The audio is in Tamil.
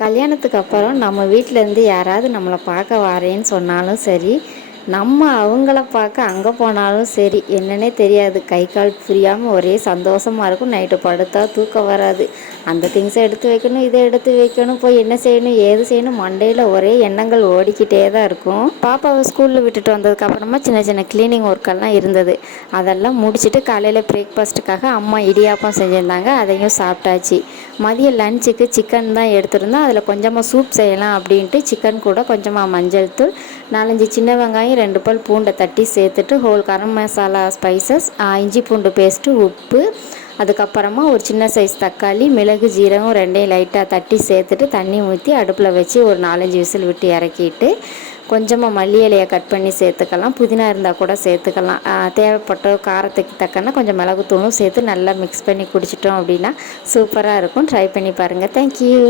கல்யாணத்துக்கு அப்புறம் நம்ம வீட்டிலேருந்து யாராவது நம்மளை பார்க்க வரேன்னு சொன்னாலும் சரி, நம்ம அவங்கள பார்க்க அங்கே போனாலும் சரி, என்னன்னே தெரியாது, கை கால் புரியாமல் ஒரே சந்தோஷமாக இருக்கும். நைட்டு படுத்தா தூக்கம் வராது. அந்த திங்ஸை எடுத்து வைக்கணும், இதை எடுத்து வைக்கணும், போய் என்ன செய்யணும் ஏது செய்யணும், மண்டையில் ஒரே எண்ணங்கள் ஓடிக்கிட்டே தான் இருக்கும். பாப்பாவை ஸ்கூலில் விட்டுட்டு வந்ததுக்கப்புறமா சின்ன சின்ன க்ளீனிங் ஒர்க்கெல்லாம் இருந்தது. அதெல்லாம் முடிச்சுட்டு காலையில் பிரேக்ஃபாஸ்ட்டுக்காக அம்மா இடியாப்பம் செஞ்சுருந்தாங்க. அதையும் சாப்பிட்டாச்சு. மதியம் லஞ்சுக்கு சிக்கன் தான் எடுத்துருந்தோம். அதில் கொஞ்சமாக சூப் செய்யலாம் அப்படின்ட்டு சிக்கன் கூட கொஞ்சமாக மஞ்சள் தூள், 4-5 சின்ன வெங்காயம், 2 பல் பூண்டை தட்டி சேர்த்துட்டு, ஹோல் கரம் மசாலா ஸ்பைசஸ், இஞ்சி பூண்டு பேஸ்ட்டு, உப்பு, அதுக்கப்புறமா ஒரு சின்ன சைஸ் தக்காளி, மிளகு ஜீரகம் 2ஐயும் லைட்டாக தட்டி சேர்த்துட்டு தண்ணி ஊற்றி அடுப்பில் வச்சு ஒரு 4-5 விசில் விட்டு இறக்கிட்டு, கொஞ்சமாக மல்லி இலையை கட் பண்ணி சேர்த்துக்கலாம். புதினா இருந்தால் கூட சேர்த்துக்கலாம். தேவைப்பட்ட காரத்துக்கு தக்கன கொஞ்சம் மிளகுத்தூளும் சேர்த்து நல்லா மிக்ஸ் பண்ணி குடிச்சிட்டோம் அப்படின்னா சூப்பராக இருக்கும். ட்ரை பண்ணி பாருங்கள். தேங்க்யூ.